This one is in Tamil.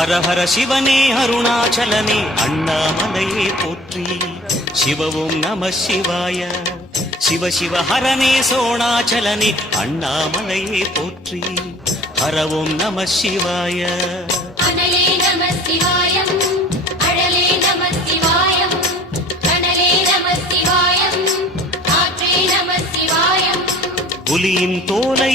ஹர ஹர சிவனே அருணாச்சலனே அண்ணாமலையே போற்றி. சிவ ஓம் நம சிவாய. சிவ சிவ ஹரனே சோணாச்சலனே அண்ணாமலையே போற்றி. ஹர ஓம் நம சிவாய. அனலே நம சிவாயம், அழலே நம சிவாயம், கனலே நம சிவாயம், ஆற்றே நம சிவாயம். புலியின் தோலை